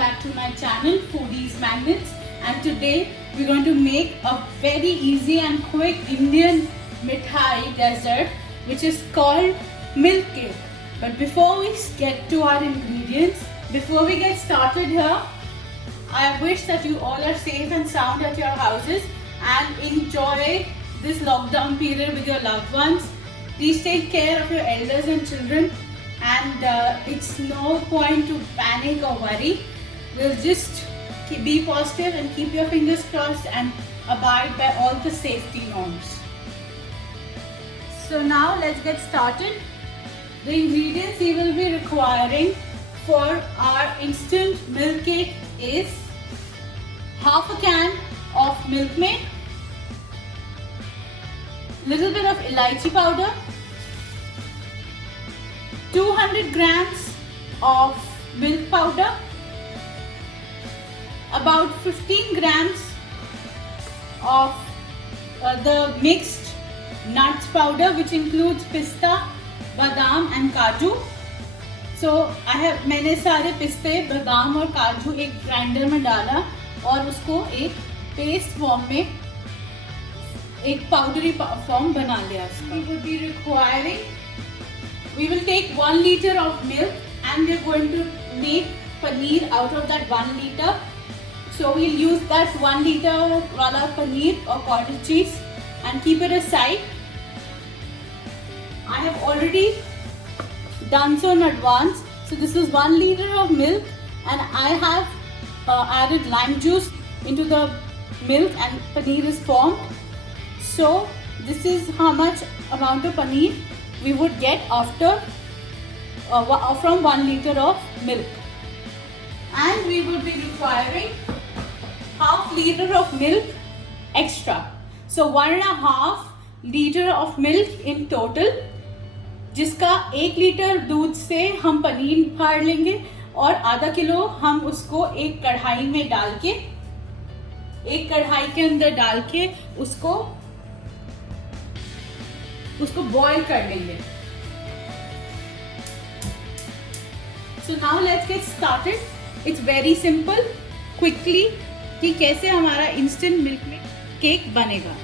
back to my channel Foodies Magnets, and today we're going to make a very easy and quick Indian mithai dessert which is called milk cake. But before we get to our ingredients, before we get started here, I wish that you all are safe and sound at your houses and enjoy this lockdown period with your loved ones. Please take care of your elders and children, and it's no point to panic or worry. We'll just be positive and keep your fingers crossed and abide by all the safety norms. So now let's get started. The ingredients we will be requiring for our instant milk cake is half a can of Milkmaid, little bit of elaichi powder, 200 grams of milk powder, about 15 grams of the mixed nuts powder, which includes pista, badam and kaju. So मैंने सारे पिस्ते, बादाम और काजू एक grinder में डाला और उसको एक पेस्ट फॉर्म में, एक पाउडरी फॉर्म बना लिया उसका. We will be requiring, we will take 1 liter of milk and we are going to make paneer out of that 1 liter. So we'll use that 1 liter wala paneer or cottage cheese and keep it aside. I have already done so in advance. So this is 1 liter of milk and I have added lime juice into the milk and paneer is formed. So this is how much amount of paneer we would get after from 1 liter of milk. And we would be requiring half liter of milk extra. So 1.5 liter of milk in total, जिसका 1 litre दूध से हम पनीर फाड़ लेंगे और आधा kilo हम उसको एक कढ़ाई में डाल के, एक कढ़ाई के अंदर डाल के उसको बॉईल कर लेंगे. So now let's get started. It's very simple, quickly कि कैसे हमारा instant milk में केक बनेगा.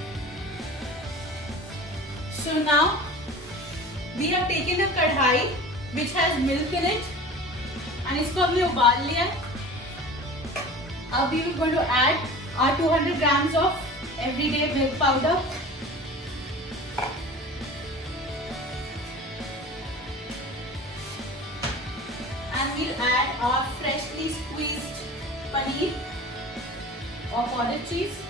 So now we have taken a kadhai which has milk in it and इसको हमने उबाल लिया है. अब we are going to add our 200 grams of everyday milk powder. And we'll add our freshly squeezed paneer or cottage cheese.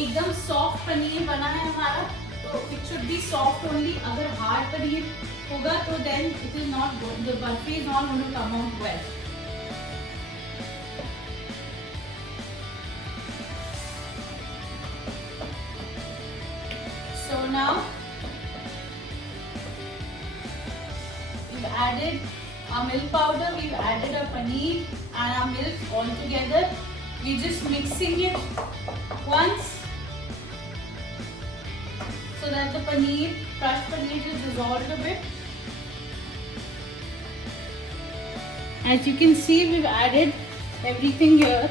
एकदम soft paneer बना है हमारा, तो it should be soft only. अगर हार्ड पनीर होगा तो then it is not good, the barfi is not going to come out well. So now we've added our milk powder, we've added our paneer and our milk all together. We're just mixing it once so that the paneer, crushed paneer is dissolved a bit. As you can see, we've added everything here.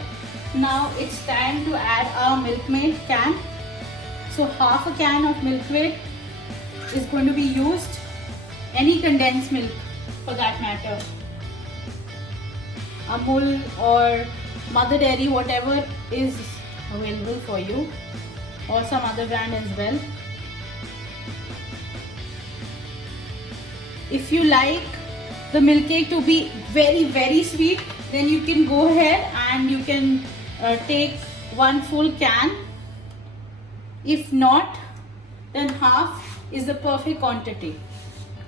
Now it's time to add our Milkmaid can. So half a can of Milkmaid is going to be used, any condensed milk for that matter, Amul or Mother Dairy, whatever is available for you, or some other brand as well. If you like the milk cake to be very very sweet, then you can go ahead and you can take 1 full can. If not, then half is the perfect quantity.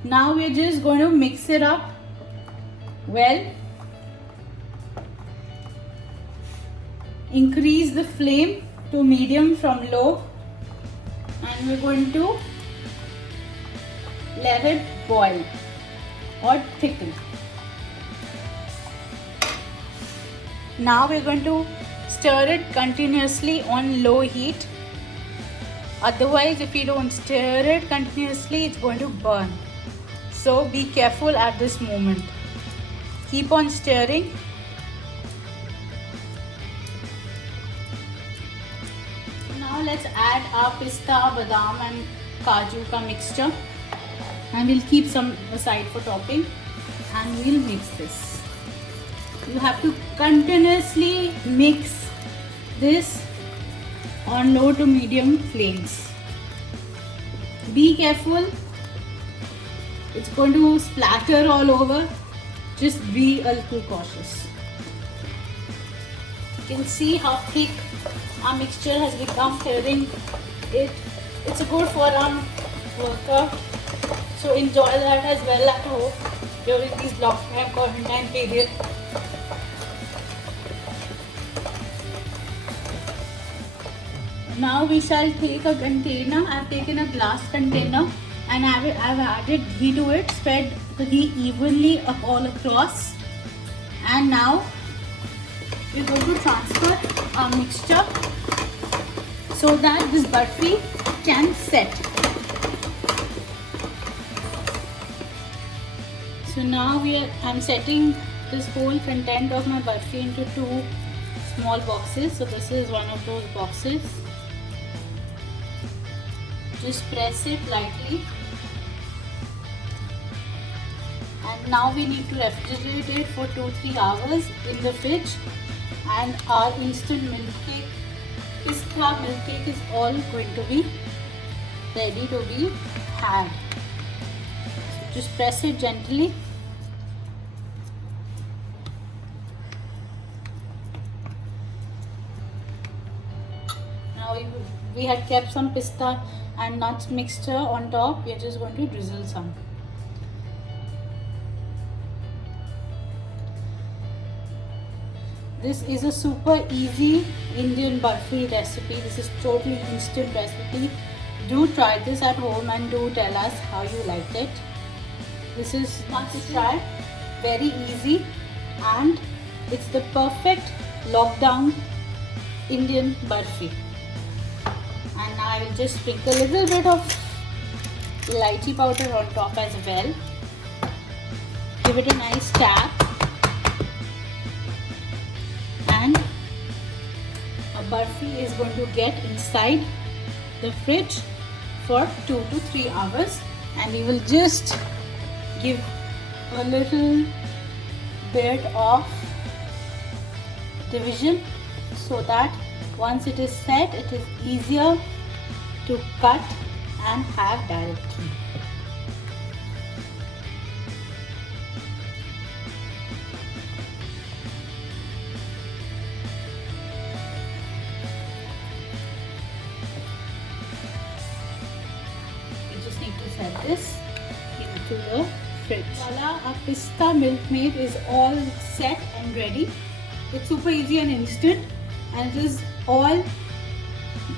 Now we're just going to mix it up well. Increase the flame to medium from low and we're going to let it boil or thicken. Now we're going to stir it continuously on low heat Otherwise, if you don't stir it continuously, it's going to burn. So be careful at this moment. Keep on stirring. Now let's add our pista, badam and kaju ka mixture, and we'll keep some aside for topping, and we'll mix this. You have to continuously mix this on low to medium flames. Be careful, it's going to splatter all over. Just be a little cautious. You can see how thick our mixture has become during it. It's a good forearm workout, so enjoy that as well at home during this lockdown quarantine period. Now we shall take a container. I've taken a glass container and I've added ghee to it, spread the ghee evenly all across, and now we're going to transfer our mixture so that this barfi can set. So now I'm setting this whole content of my barfi into 2 small boxes. So this is one of those boxes. Just press it lightly, and now we need to refrigerate it for 2-3 hours in the fridge, and our instant milk cake, pista milk cake, is all going to be ready to be had. So just press it gently. Now we had kept some pista and nuts mixture on top. We are just going to drizzle some. This is a super easy Indian barfi recipe. This is totally instant recipe. Do try this at home and do tell us how you liked it. This is must try. Very easy, and it's the perfect lockdown Indian barfi. And now I will just sprinkle a little bit of elaichi powder on top as well. Give it a nice tap, and a barfi is going to get inside the fridge for 2 to 3 hours, and we will just give a little bit of division so that once it is set, it is easier to cut and have directly. You just need to set this into the fridge. Voila, our pista milkmaid is all set and ready. It's super easy and instant, and it is all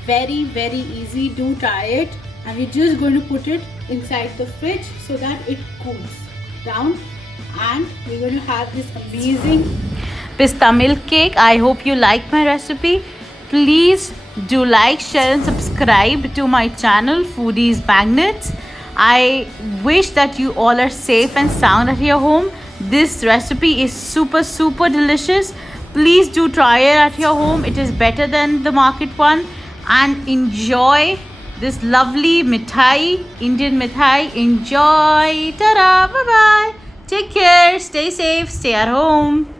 very easy. Do try it, and we're just going to put it inside the fridge so that it cools down, and we're going to have this amazing pista milk cake. I hope you like my recipe. Please do like, share and subscribe to my channel Foodies Magnets. I wish that you all are safe and sound at your home. This recipe is super delicious. Please do try it at your home. It is better than the market one. And enjoy this lovely mithai, Indian mithai. Enjoy. Ta-da. Bye-bye. Take care. Stay safe. Stay at home.